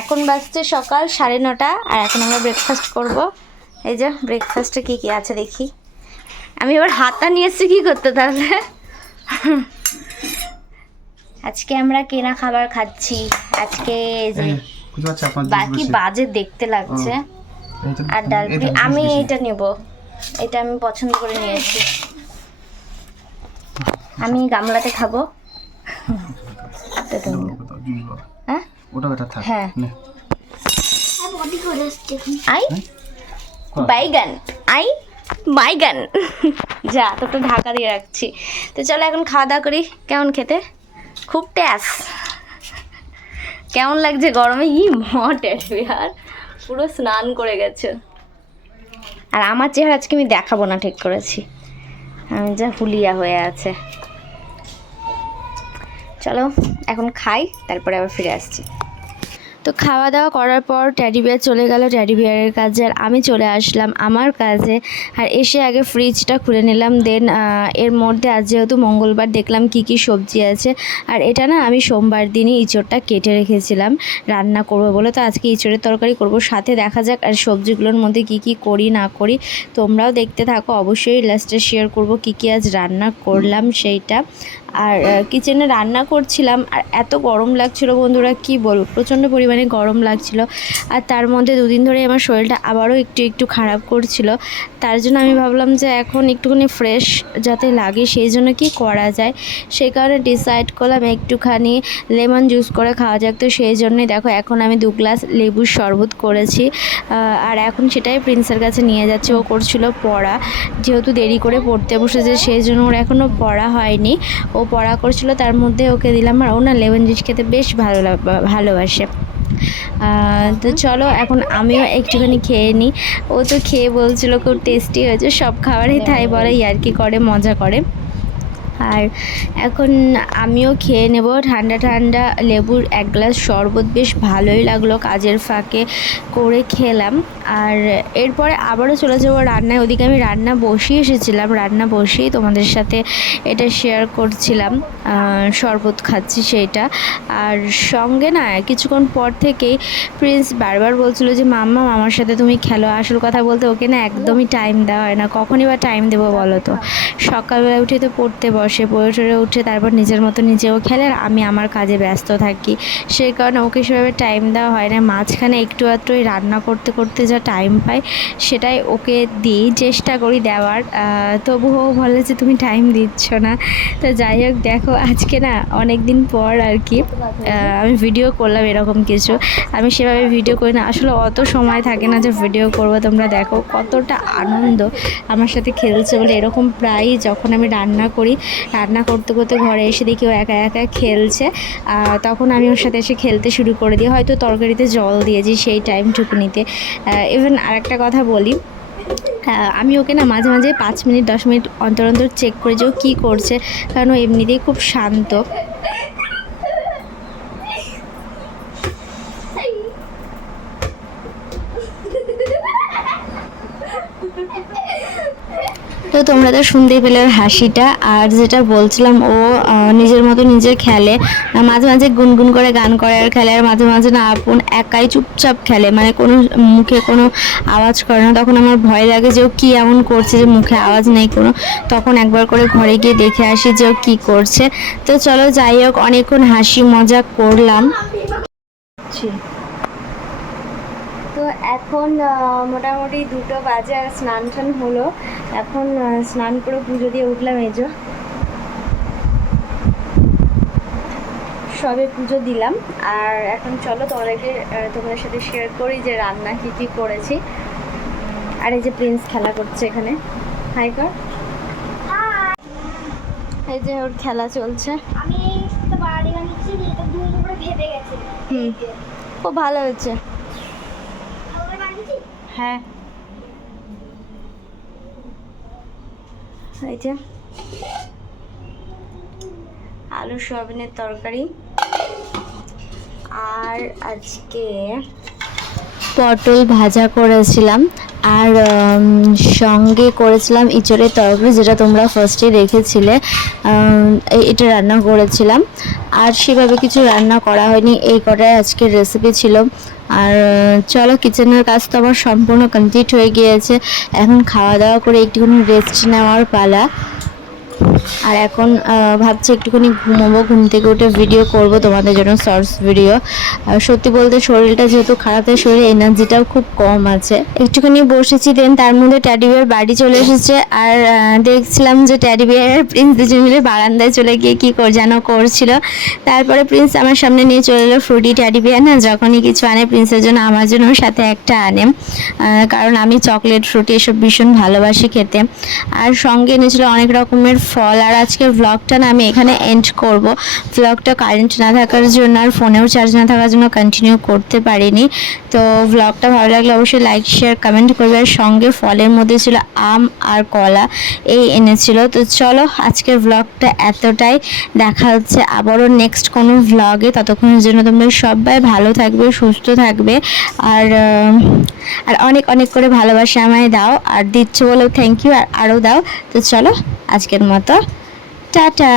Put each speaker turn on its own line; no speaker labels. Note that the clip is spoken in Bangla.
এখন বাজছে সকাল সাড়ে নটা আর এখন আমরা ব্রেকফাস্ট করব। এই যে ব্রেকফাস্টে কী কী আছে দেখি। আমি এবার হাতা নিয়ে এসেছি কী করতে তাহলে? আজকে আমরা কেনা খাবার খাচ্ছি। আজকে এই যে বাকি বাজে দেখতে লাগছে। আর ডাল আমি এইটা নেব। এটা আমি পছন্দ করে নিয়েছি আমি গামলাতে খাব। হ্যাঁ?
ওটা বেটার থাক
হ্যাঁ।
নে।
আই? বাইগান। আই? বাইগান। যা তো তো ঢাকা দিয়ে রাখছি। তো চলো এখন খাওয়া দাওয়া করি। কেমন খেতে? খুব ট্যাস। কেমন লাগছে গরমে? ই মট আর পুরো স্নান করে গেছে। আর আমার চেহারা আজকে আমি দেখাবো না ঠিক করেছি। আমি যা হুলিয়া হয়ে আছে। চলো এখন খাই তারপরে আবার ফিরে আসছি। তো খাওয়া দাওয়া করার পর ট্যাডি বিয়ার চলে গেল। ট্যাডি বিয়ারের কাজে আর আমি চলে আসলাম আমার কাজে। আর এসে আগে ফ্রিজটা খুলে নিলাম। দেন এর মধ্যে আজ যেহেতু মঙ্গলবার দেখলাম কি কি সবজি আছে। আর এটা না আমি সোমবার দিনই ইঁচড়টা কেটে রেখেছিলাম। রান্না করব বলে তো আজকে ইঁচড়ের তরকারি করব। সাথে দেখা যাক আর সবজিগুলোর মধ্যে কি কি করি, না করি। তোমরাও দেখতে থাকো। অবশ্যই লাস্টে শেয়ার করব কি কি আজ রান্না করলাম সেইটা। আর কিচেনে রান্না করছিলাম, আর এত গরম লাগছিল বন্ধুরা, কি বলব? প্রচণ্ড পরিমাণে গরম লাগছিল। আর তার মধ্যে দুদিন ধরে আমার শরীরটা আবারও একটু একটু খারাপ করছিল। তার জন্য আমি ভাবলাম যে এখন একটুখানি ফ্রেশ যাতে লাগে, সেই জন্য কি করা যায়? সেই কারণে ডিসাইড করলাম একটুখানি লেমন জুস করে খাওয়া যাক। তো সেই জন্যই দেখো, এখন আমি দু গ্লাস লেবুর শরবত করেছি। আর এখন সেটাই প্রিন্সের কাছে নিয়ে যাচ্ছে। ও করছিল পড়া, যেহেতু দেরি করে পড়তে বসেছে, সেই জন্য ওর এখনও পড়া হয়নি। ও পড়া করছিল তার মধ্যে ওকে দিলাম আর ও না লেমন জুস খেতে বেশ ভালো ভালোবাসে। তো চলো এখন আমিও একটুখানি খেয়ে নিই ও তো খেয়ে বলছিল খুব টেস্টি হয়েছে সব খাবারই তাই বলে ইয়ার্কি করে মজা করে। আর এখন আমিও খেয়ে নেব ঠান্ডা ঠান্ডা লেবুর এক গ্লাস শরবত। বেশ ভালোই লাগল কাজের ফাঁকে করে খেলাম। আর এরপরে আবারও চলে যাব রান্নায়। ওদিকে আমি রান্না বসিয়ে এসেছিলাম, রান্না বসিয়েই তোমাদের সাথে এটা শেয়ার করছিলাম। শরবত খাচ্ছি সেইটা। আর সঙ্গে না, কিছুক্ষণ পর থেকেই প্রিন্স বারবার বলছিল যে, মাম্মা আমার সাথে তুমি খেলো। আসল কথা বলতে ওকে না একদমই টাইম দেওয়া হয় না। কখনই বা টাইম দেবো বলো তো? সকালবেলা উঠে তো পড়তে বসে পড়ে টড়ে উঠে তারপর নিজের মতো নিজেও খেলে আর আমি আমার কাজে ব্যস্ত থাকি। সেই কারণে ওকে সেভাবে টাইম দেওয়া হয় না। মাঝখানে একটু আধটু রান্না করতে করতে যা টাইম পাই, সেটাই ওকে দিই, চেষ্টা করি দেওয়ার। তবুও বলে যে, তুমি টাইম দিচ্ছ না। তো যাই হোক, দেখো, আজকে না অনেক দিন পর আর কি আমি ভিডিও করলাম এরকম কিছু। আমি সেভাবে ভিডিও করি না। আসলে অত সময় থাকে না যে ভিডিও করব। তোমরা দেখো কতটা আনন্দ আমার সাথে খেলছে বলে। এরকম প্রায়ই যখন আমি রান্না করি রান্না করতে করতে ঘরে এসে দেখি ও একা একা খেলছে। তখন আমি ওর সাথে এসে খেলতে শুরু করে দিই। হয়তো তরকারিতে জল দিয়েছি সেই টাইমটুকুনিতে ইভেন আরেকটা কথা বলি আমি ওকে না মাঝে মাঝে পাঁচ মিনিট, দশ মিনিট অন্তর অন্তর চেক করে যে ও কী করছে। কারণ ও এমনিতেই খুব শান্ত। তোমরা তো শুনতেই পেলে ওর হাসিটা। আর যেটা বলছিলাম, ও নিজের মতো নিজে খেলে। মাঝে মাঝে গুনগুন করে গান করে আর খেলে। আর মাঝে মাঝে না আপন একাই চুপচাপ খেলে। মানে কোনো মুখে কোনো আওয়াজ করে না। তখন আমার ভয় লাগে যে ও কী এমন করছে যে মুখে আওয়াজ নেই কোনো। তখন একবার করে ঘরে গিয়ে দেখে আসি যে ও কী করছে। তো চলো যাই হোক, অনেকক্ষণ হাসি মজা করলাম। এখন মোটামুটি দুটো বাজে আর স্নান টান হলো। এখন স্নান করে পুজো দিয়ে উঠলাম যে। সবে পুজো দিলাম। আর এখন চলো তোমাদেরকে তোমাদের সাথে শেয়ার করি যে রান্না কী কী করেছি। আর এই যে প্রিন্স খেলা করছে এখানে। হাই কর এই যে ওর খেলা চলছে।
আমি
হুম। খুব ভালো হয়েছে। হ্যাঁ। আলু সয়াবিনের তরকারি। আর আজকে পটল ভাজা করেছিলাম আর সঙ্গে করেছিলাম ইঁচড়ের তরকারি যেটা তোমরা ফার্স্টে রেখেছিলে উম, এটা রান্না করেছিলাম। আর সেভাবে কিছু রান্না করা হয়নি এই কটাই আজকের রেসিপি ছিল। আর চলো কিচেনের কাজ তো আমার সম্পূর্ণ কমপ্লিট হয়ে গিয়েছে। এখন খাওয়া দাওয়া করে একটুখানি রেস্ট নেওয়ার পালা। আর এখন ভাবছি একটুখানি ঘুমোবো, ঘুম থেকে উঠে ভিডিও করব তোমাদের জন্য শর্টস ভিডিও সত্যি বলতে শরীরটা যেহেতু খারাপ শরীরে এনার্জিটাও খুব কম আছে। একটুখানি বসেছি দেন তার মধ্যে ট্যাডি বিয়ার বাড়ি চলে এসেছে। আর দেখছিলাম যে ট্যাডি বিয়ার প্রিন্স দুজন মিলে বারান্দায় চলে গিয়ে কী কর, যেন করছিল। তারপরে প্রিন্স আমার সামনে নিয়ে চলে এলো ফ্রুটি ট্যাডি বিয়ার না, যখনই কিছু আনে প্রিন্সের জন্য আমার জন্য সাথে একটা আনে। কারণ আমি চকলেট ফ্রুটি এসব ভীষণ ভালোবাসি খেতে। আর সঙ্গে এনেছিল অনেক রকমের ফল। আর আজকের ব্লগটা না আমি এখানে এন্ড করব। ব্লগটা কারেন্ট না থাকার জন্য আর ফোনেও চার্জ না থাকার জন্য কন্টিনিউ করতে পারিনি। তো ব্লগটা ভালো লাগলে অবশ্যই লাইক শেয়ার কমেন্ট করবে। আর সঙ্গে ফলের মধ্যে ছিল আম আর কলা, এই এনেছিল। তো চলো আজকের ব্লগটা এতটাই। দেখা হচ্ছে আবারও নেক্সট কোনো ভ্লগে ততক্ষণের জন্য তোমরা সবাই ভালো থাকবে, সুস্থ থাকবে। আর আর অনেক অনেক করে ভালোবাসা আমায় দাও। আর দিচ্ছ বলেও থ্যাংক ইউ আর আরও দাও। তো চলো, আজকের মতো। টাটা।